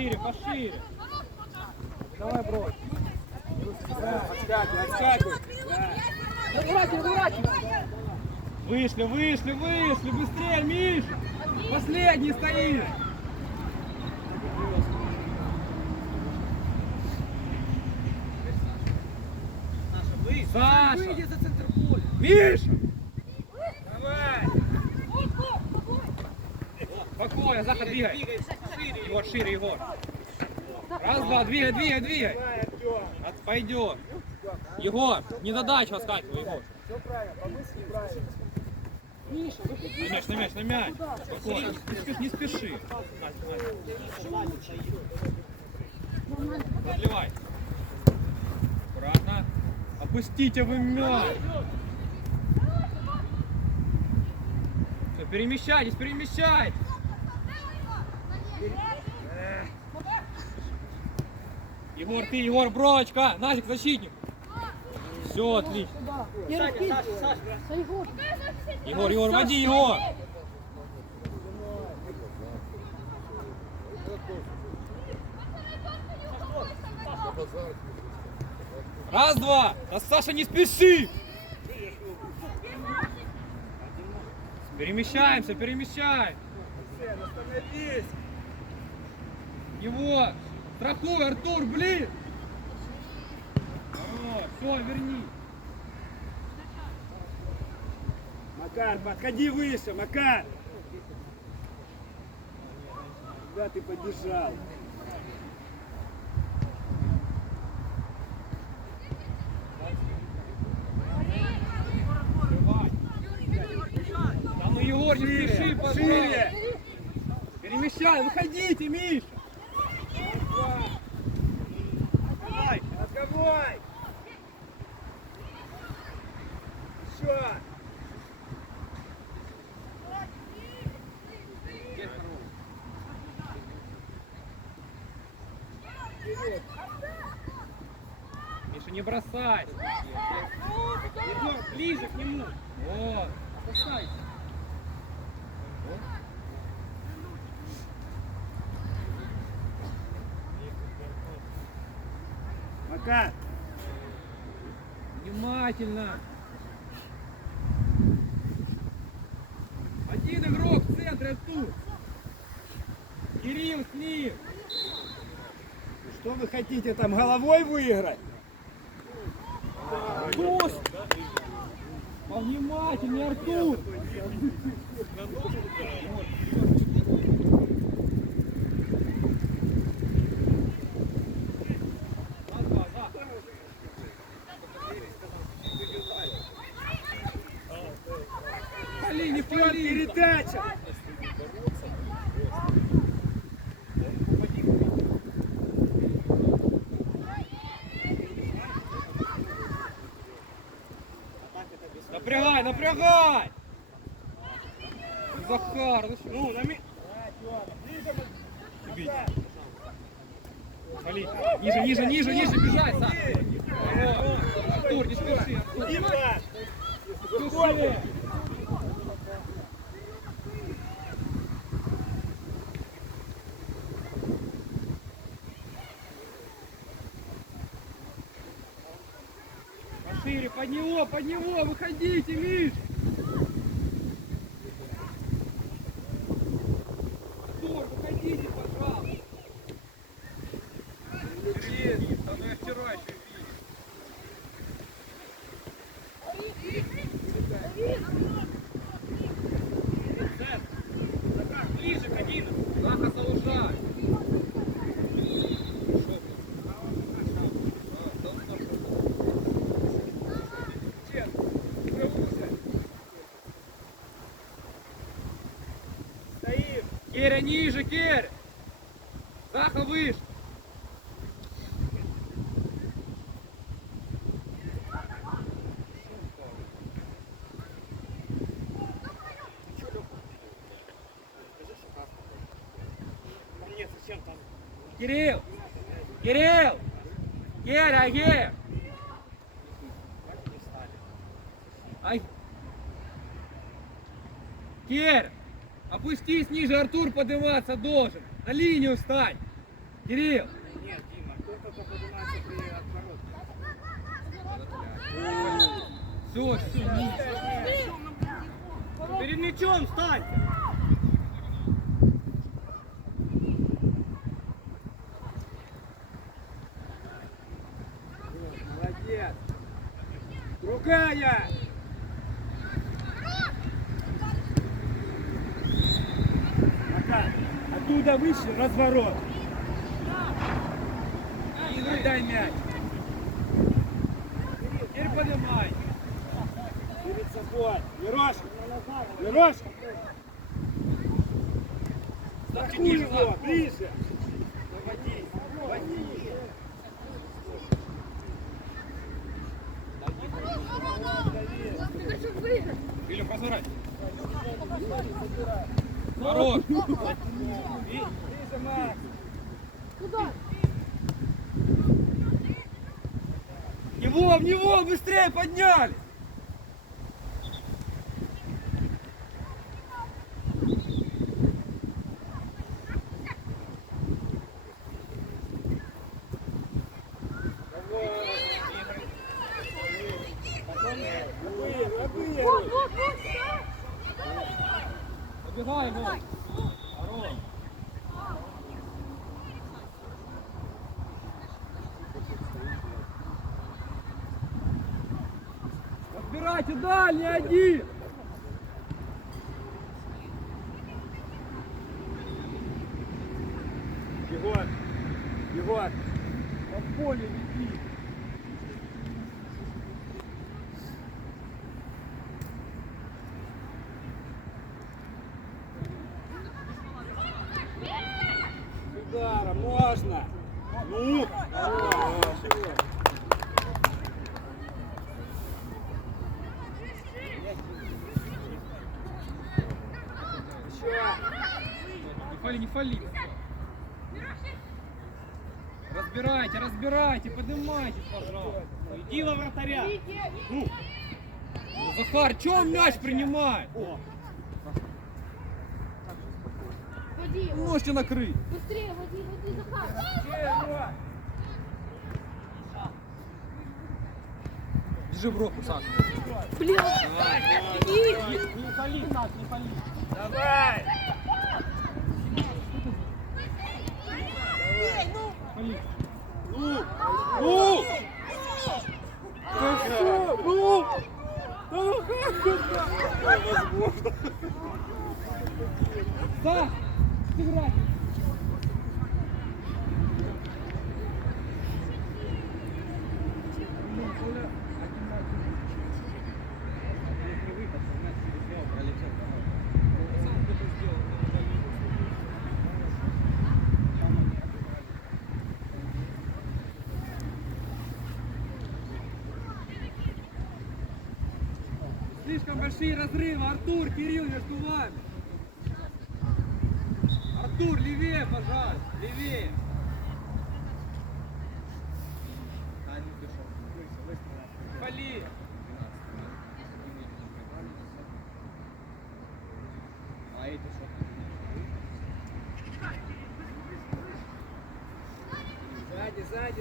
Пошире, пошире. Давай, брось. Отскакивай. Вышли, вышли, вышли. Быстрее, Миша. Последний стоит. Саша. Выйди за центр поля. Миша. Давай. Спокойно, Захар, двигай. Егор, шире, Егор. Раз, два, двигай, двигай, двигай. Пойдет. Егор, не задачу оскакивай, Егор. Все правильно, помысли правильно. На мяч, на мяч, на мяч. Спокойно, не спеши. Подливай. Аккуратно. Опустите вы мяч. Все, перемещайтесь, перемещайтесь. Егор, ты, Егор, брочка. Назик, защитник. Все, отлично. Егор, Егор, води его. Раз, два. Да, Саша, не спеши. Перемещаемся, перемещаем. Остановись. Его. Страхуй, Артур, блин. Все, верни. Макар, подходи выше, Макар. Куда ты побежал? Да ну, Егор, не спеши, пожалуйста. Шире. Перемещай, выходите, Миша. Давай, отговай. Еще. Миша, не бросай. Егор, ближе к нему. Вот. Опускайся. Макар. Внимательно. Один игрок в центре тут. Кирилл с ним. Что вы хотите там, головой выиграть? Пусть. Повнимательнее, Артур. Пали, не пали. Передача. Напрягай, напрягай! Захар, ну что? Ну, на ми... Бить. Пали. Ниже, ниже, ниже, ниже, бежать, Саш. Артур, не спеши, Артур. Дима! Спеши. Пошире, под него, выходите, Миш! Артур, выходите, пожалуйста! Сергей, да ну я вчера еще видел. Ближе к 11, Заха заужай. Керя ниже, Керя! Заха выше! Кирилл! Кирилл! Керя, Керя! Ай! Керя! Опустись ниже, Артур подниматься должен! На линию встань! Кирилл! Нет, Дима, кто-то поднимается при отворотке. Все, Перед мячом встань! Молодец! Другая! Пока. Оттуда выше разворот. И дай мяч. теперь поднимай. Перед собой. Ерошка. Ерошка. Страхуй ниже, его. Зак. Ближе. Наводи. Наводи. Илюх, позворай. Хорош. Ближе, Макс. В него, быстрее подняли! Убегай его. Хорош. Разбирайте дальний один. Егор! Егор! В поле веди! С ударом можно! Ну! Хорош. Еще! Не фали. Разбирайте, поднимайтесь, пожалуйста. Иди во вратаря! Ну! Ну, Захар, чё он мяч принимает? Води, Можете накрыть. быстрее, води, Захар. Держи в руку, Саша. Бля, Не пали, Саш, не пали! Давай! Фали. Ну! Ну! Да что? Ну! Да ну как это? Невозможно! Саш, сыграть. Слишком большие разрывы. Артур, Кирилл между вами. Артур, левее, пожалуйста, левее. Фали.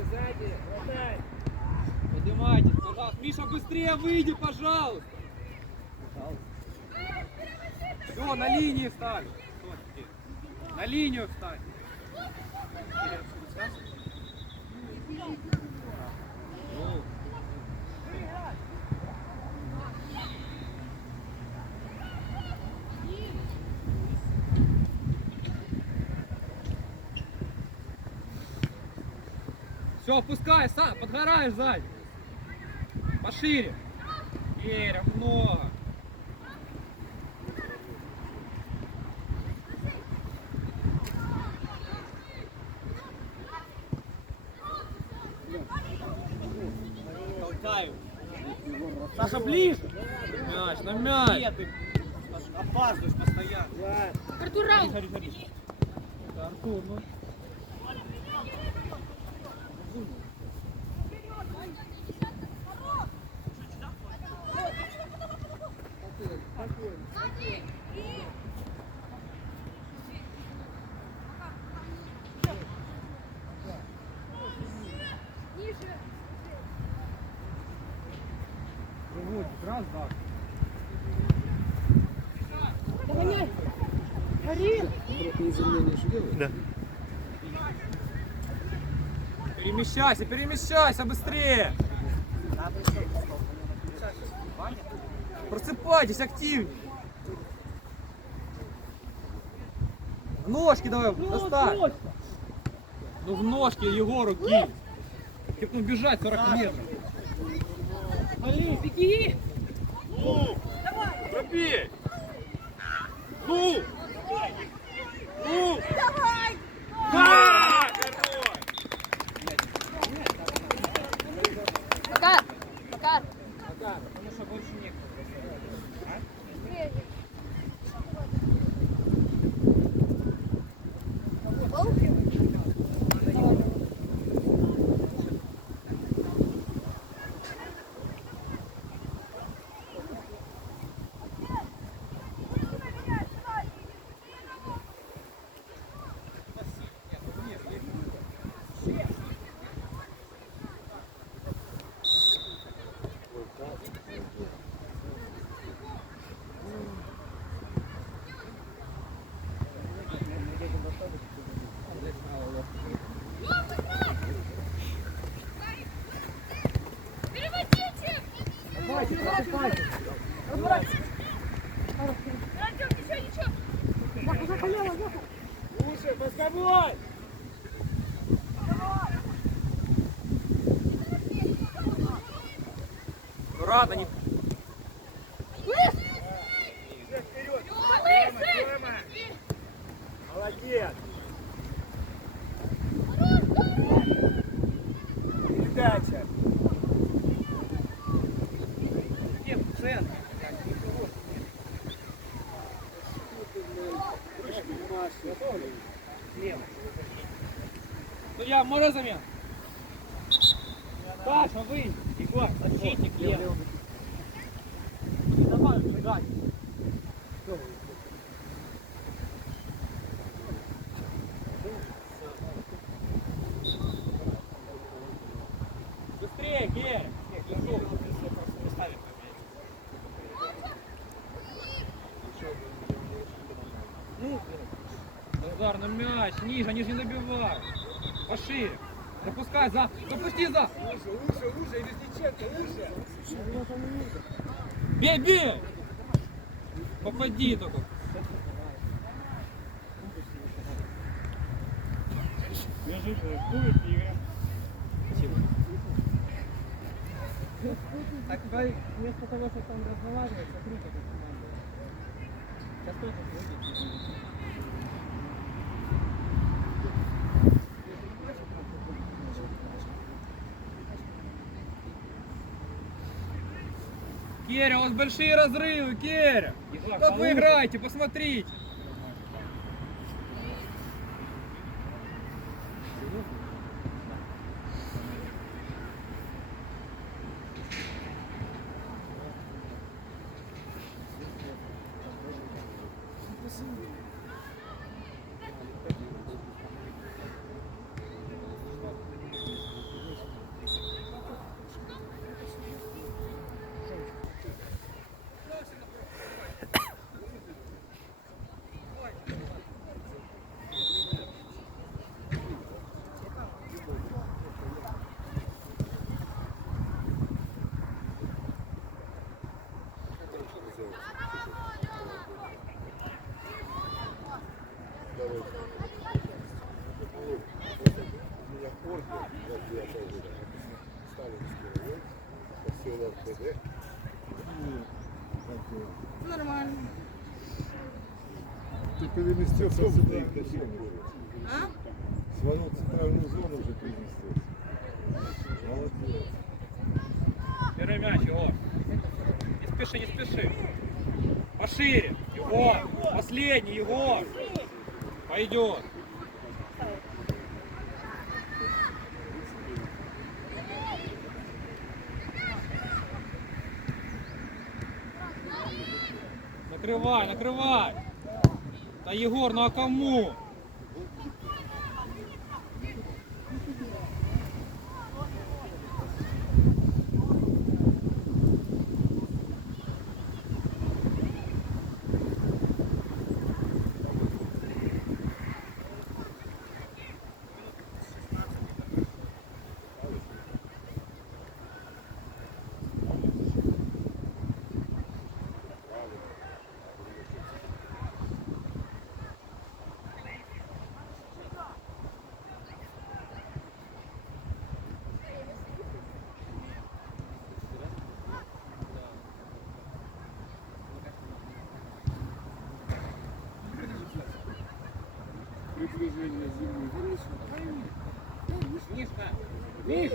Сзади! Хватай! Поднимайтесь, пожалуйста. Миша, быстрее выйди, пожалуйста. Все, на линии встали. Что теперь? На линию встань. Ну. Все, опускай, сам, подгораешь сзади. Пошире. Веря, много. Толкаю! Саша, ближе! Мяч, на мяч. Нет, ты опаздываешь постоянно. Артур, Рау. Это Артур, ну. Раз, два. Догоняй. Карин. Да. Перемещайся, перемещайся быстрее. Просыпайтесь, активнее. Ножки давай, доставь. Ну в ножки Егору кинь. Типа, ну бежать 40 метров. Али, беги. Пробей! Ну! Ну! Давай. Да! Макар. Макар. Потому что больше некуда. Лучше, под собой! Ну рано, не... Вперед! Тёма! Молодец! Передача! Где в центре? Лево. Ну я, можно замен? Саша, выйди. Егор, защитник лево. Давай, шагай. Быстрее, Герь. Назар, на мяч, ниже, они же не добивают. Пошире. Запускай, запусти за. Лучше, Резниченко, лучше! Бей, бей! Попади только. Держи, будет и Спасибо. Так вместо того, чтобы там разговаривать, смотри, как это команда. Сейчас только выйдет. Керя, у вас большие разрывы, Керя. Как вы играете, посмотрите. Нормально. Ты переместился сюда и тащил. А? Свою центральную зону уже переместился. Молодец. Первый мяч, Егор. Не спеши, не спеши. Пошире. Егор. Последний, Егор. Пойдет. Накрывай, накрывай. Да, Егор, ну а кому? Мишка! Миш!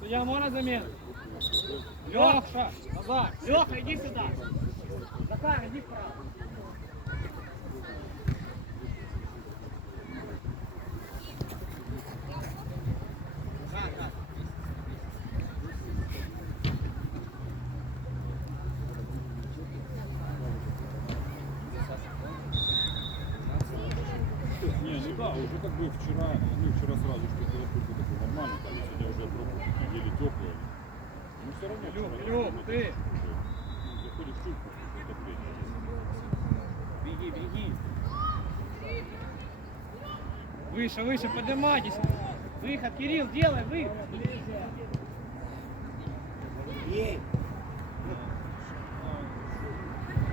Судья, можно замену? Леша, назад. Леха, иди сюда! Захар, иди вправо! Не, ну да, уже как бы вчера, ну вчера сразу что-то такое нормально, там сегодня уже пробовали, еле теплые. Но все равно. Люк, ты. Заходишь чуть, это Беги, беги! Выше, выше, поднимайтесь. Выход, Кирилл, делай, выход!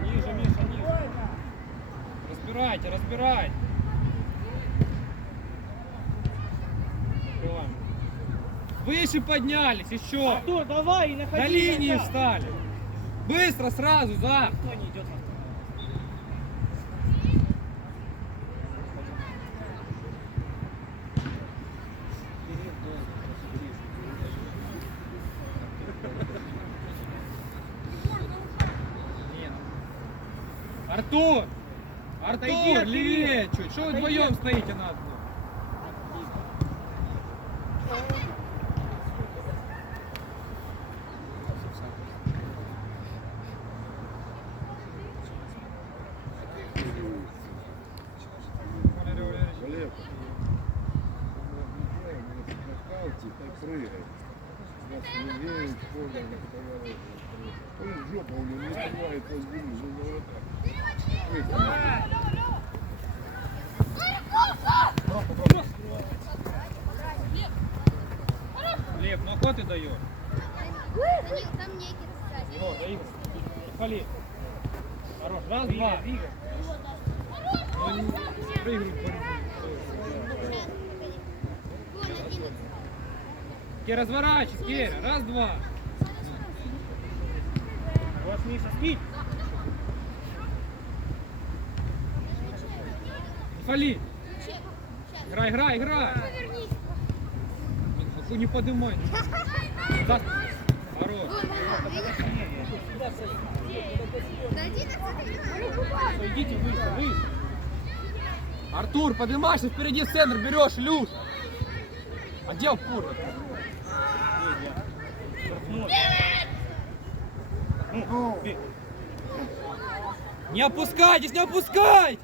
Ниже, Миша, ниже. Разбирайте, разбирайте. Открываем. Выше поднялись, еще. Артур, давай и находи! На линии врага. встали. Быстро, сразу, за. Кто не идет? Нет. Артур! Отойди Артур, от левее Кирилла. чуть. Что вы Отойди вдвоем от- стоите на одном? Валерий Валерьевич. Валер, нокауте, так прыгай. Нас левее, поле, он жопа у него не снимает по сбину, вот так. Лев, ну а куда ты даешь? Данил, там некий кстати. Егор, дай Игорь. Фали. Хорош. Раз, два. Ну, не проигрывай борьбу. Вон, 11. Ке, разворачивайся, Керя. Раз, два. Вот, Миша, спи! Фали. Сейчас. Играй, играй, играй. Повернись. Блин, не подымай. За- Хорош. На 11. Всё, идите выше, выше. Артур, поднимайся, впереди в центр берешь, Илюш. А где упор? Не опускайтесь, не опускайтесь!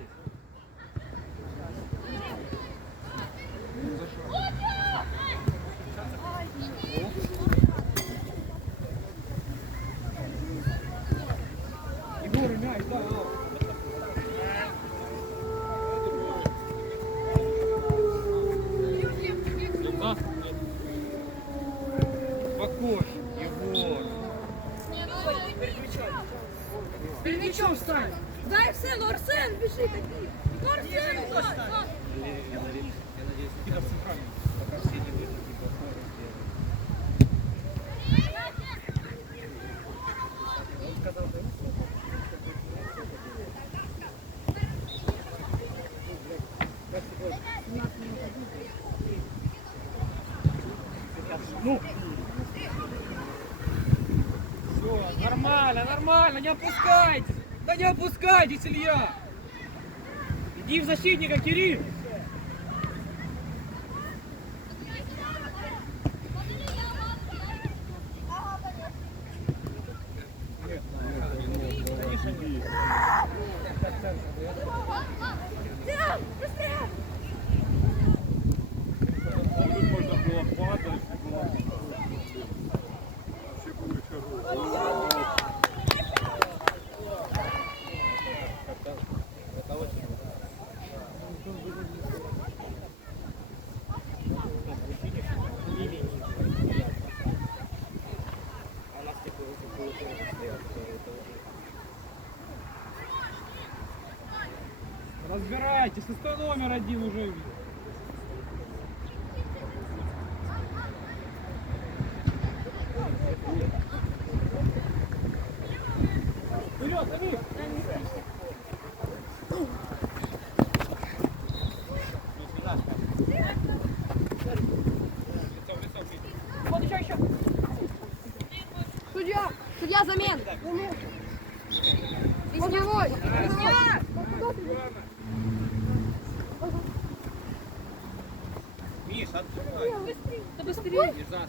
Егор, мяч, да. Да. Спокойно, Егор. Перед мячом встань. Дай Арсену, Арсен, бежи такие. Ну, Арсену, дай. Кидав центральный. Ну, Все, нормально, нормально, не опускайтесь. Да не опускайтесь, Илья. иди в защитника, Кирилл! Тут можно было падать, все были хорошие. Встречайте, 6 номер 1 уже видел. Вперед, Амир! Вот еще. Судья, замен. Возьмевой. Судья. Миш, открывай. Да быстрее. Нельзя.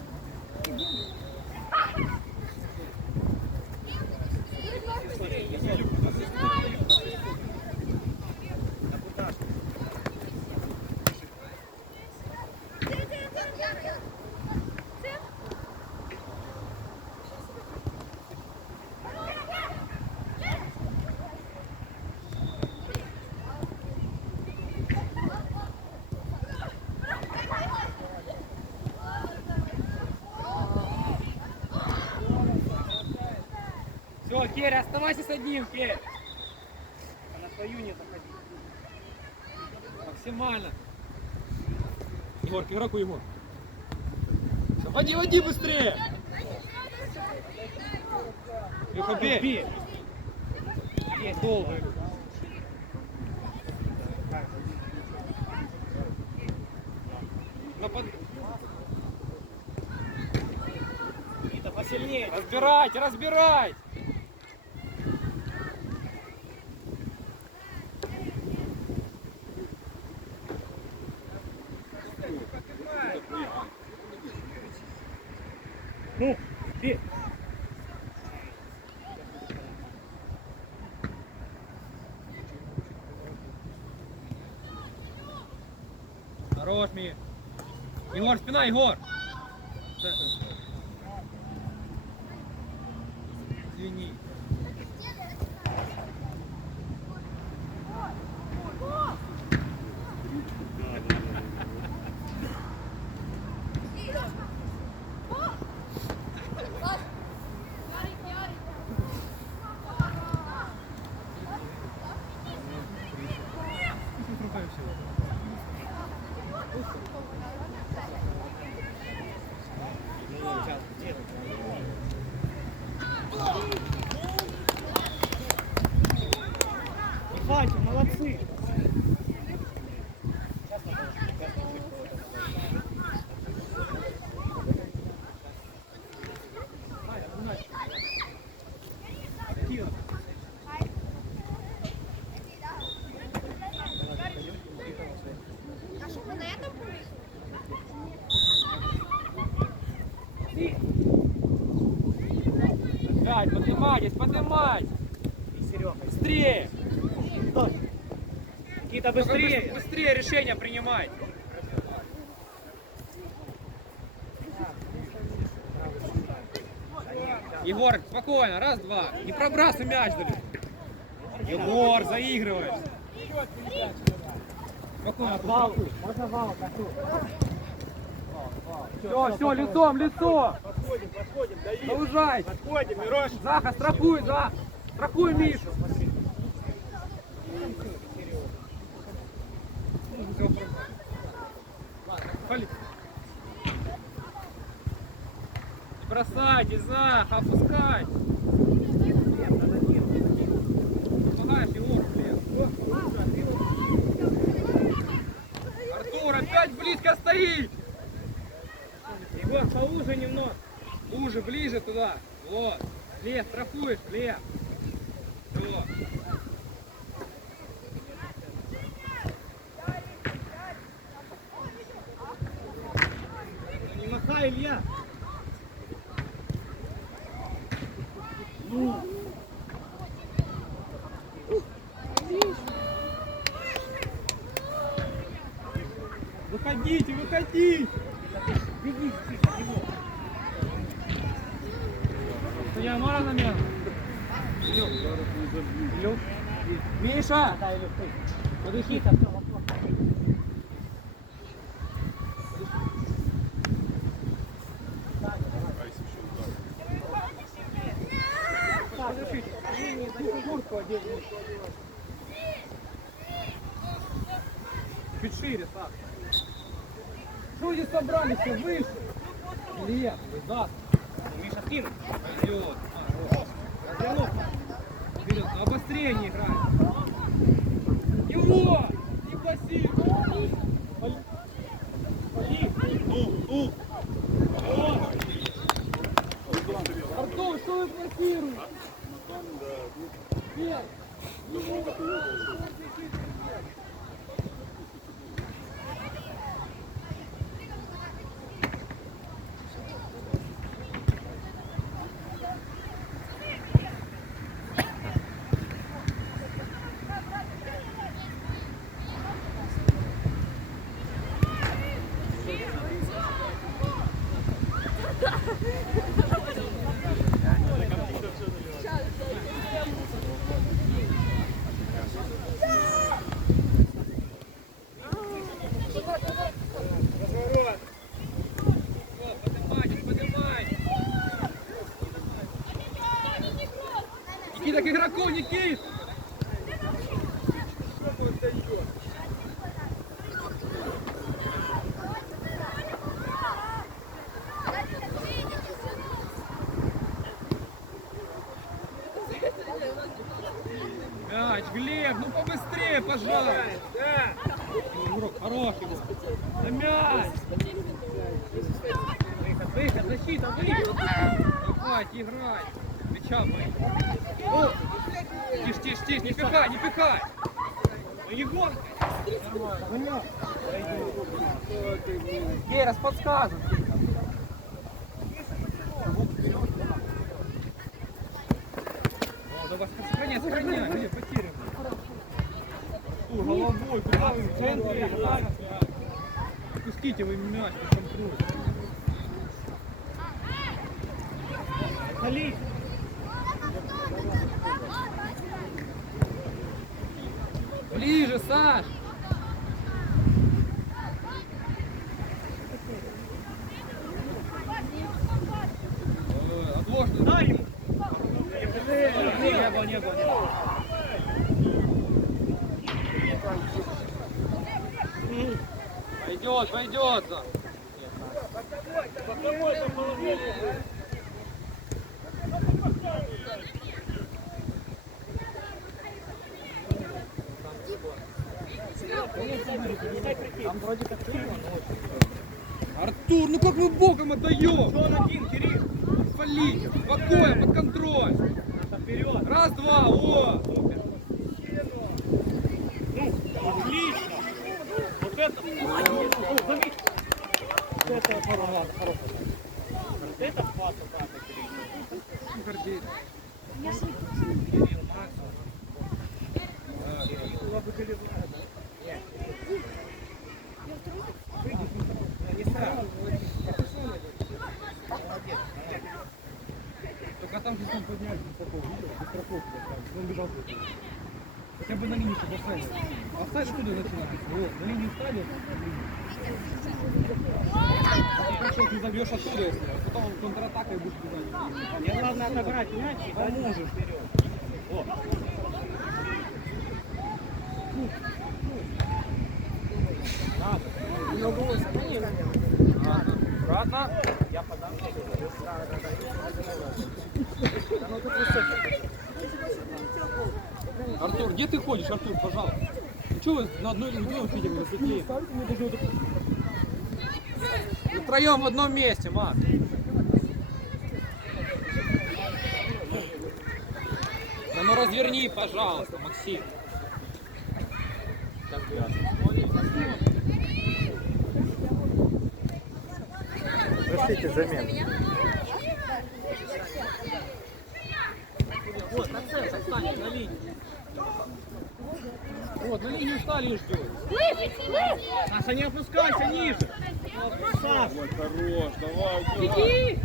Все, Керри, оставайся с одним, Керри. А на твою не заходи. Максимально. Егор, к игроку, Егор. Все, води быстрее. Тихо, бей. Есть, долго. Посильнее. Разбирать. Ну, бей. Хорош, Ми. Егор, спина, Егор. Извини. Хватит, молодцы. А что, мы на этом были? Опять, поднимайтесь. Быстрее. Никита, быстрее. Быстрее решение принимай. Егор, спокойно, раз, два. Не пробрасывай мяч, дали. Егор, заигрываешь. Спокойно. Вал, можно вал, кату. Все, лицом. Подходим, Давид. Заужай. Подходим, Мирош. Заха, страхуй Мишу. Пали. Не бросайте, Зах, опускай. Помогаешь Егору, блин. Артур, опять близко стоит. Егор, поуже немного. Уже, ближе туда. Вот. Лев, страхуешь, Лев. Все. Не махай, Илья. Выходите. Беги, тихо, его. Судья, можно на меня? Илюх. Миша! Да, Илюх, ты. Подыши. Никита, все, вопрос. Подышите. Куртку одень. чуть шире, Саш. Что здесь собрались, все выше? Илья, да. Миша скинул. Пойдет. Развернул. Вперед, на обострение играет. Его! Не пассив. Артур, что вы пассируете? Нет. Разворот. Поднимай. Никита, к игроку, Никит! Мяч, Глеб, ну побыстрее, пожалуйста. Да. Игрок, хорош его. Да мяч! Выход, защита, выход! Давайте, играй! Мяча мы! Тише, не пихай! Ну, Егор! Герас, подсказывай! Давай, сохраняй, где потерян? Головой, куда вы в центре? Пустите вы мяч, по контролю. Ближе, Саш! Отложно. Дай ему! Не было. Пойдет. Артур, ну как мы боком отдаем? Что он один, Кирилл? Валите, спокойно, под контроль. Вперед. Раз, два, о! Супер. Отлично. Вот это. Это хорошо. Это пас, Кирилл. Кирилл, Макс. Только там же сам подняли высоко, видел? Без страховки. Он бежал. Хотя бы на линии, чтобы офсайд. Офсайд оттуда начинается. Вот, на линии встали. Хорошо, ты забьешь оттуда, если. Потом контратакой будешь бежать. Мне главное отобрать мяч и Поможешь. вперед. Вот. Аккуратно. Я подам. Артур, где ты ходишь, Артур, пожалуйста? Ну что вы на одной линии сидите в высоте? Вы втроем в одном месте, Макс. Да ну разверни, пожалуйста, Максим. Простите, замена. Вот, на центр встань, на линию. Вот, на линию встали и ждем. Саша, не опускайся ниже. Саша. Ой, хорош, давай. Беги!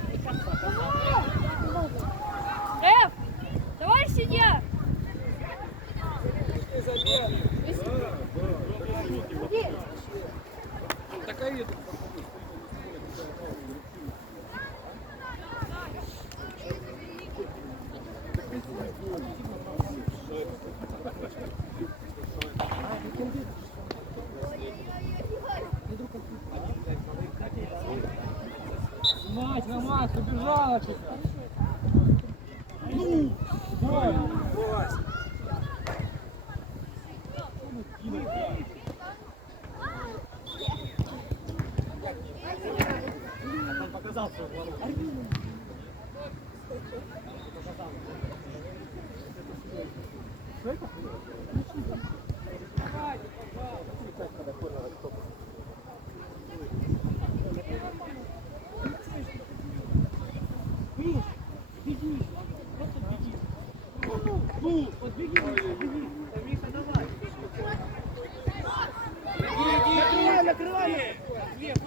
Давай сидя! Такая Макс, убежала тебя. Ну, давай. Он показал свой ворот. Миш, беги, просто беги. Ну, вот беги, беги. Миша, давай. Накрывай, накрывай! Глеб!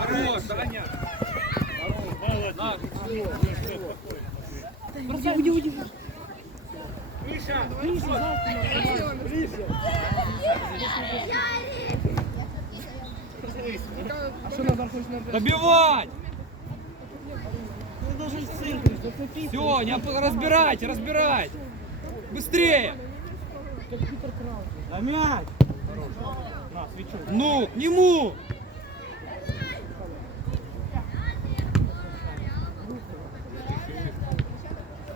Хорош, Даня. Бросай, уйди. Миша, А что надо хоть на... добивать! Ты должен в центре, зацепить. Все, не разбирайте, разбирайте! Быстрее! Как Питер Краус. А мяч! На, свечу. Ну, к нему!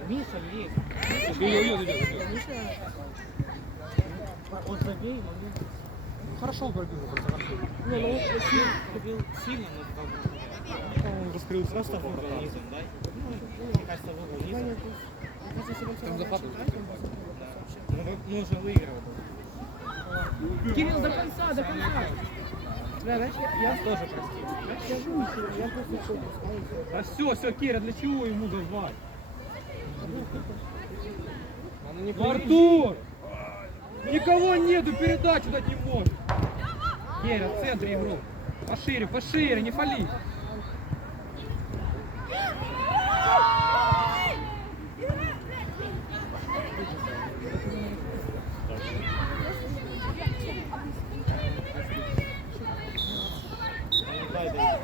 Миша есть. Он забей, но не... Хорошо пробил, просто хорошо. Не, ну он пробил сильно, но там... Он раскрыл просто выбрал низом, да? Ну, мне кажется, выбрал низом. Там захват. Мы уже выигрывали. Кирилл, до конца, до конца! Да, знаешь, я тоже простил. Я просто А все, Кира, для чего ему давать? Ну, Артур! Никого нету, передачу дать не может. Кира, в центре игру. Пошире, не фали. Дай, дай.